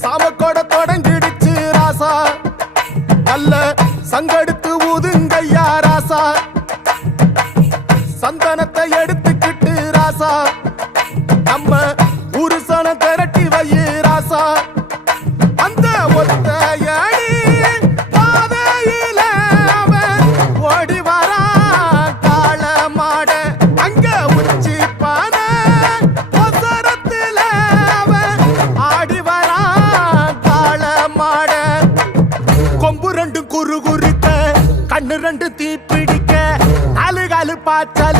சாமக்கோட தொடங்கிடுச்சு ராசா, நல்ல சங்கெடுத்து ஊதுங்கய்யா ராசா, சந்தனத்தை எடுத்துக்கிட்டு ராசா, நம்ம உருசனம் திரட்டி வையு ராசா, அந்த ஒத்தையடி பாதையில அவன் ஓடி வரான் காள மாட, அங்க உச்சி பானை ஒசரத்துல அவன் ஆடி வரான் காள மாட, கொம்பு ரெண்டு குறு குறுக்க கண்ணு ரெண்டு தீ பிடிக்க நாலு காலு பாய்ச்சல்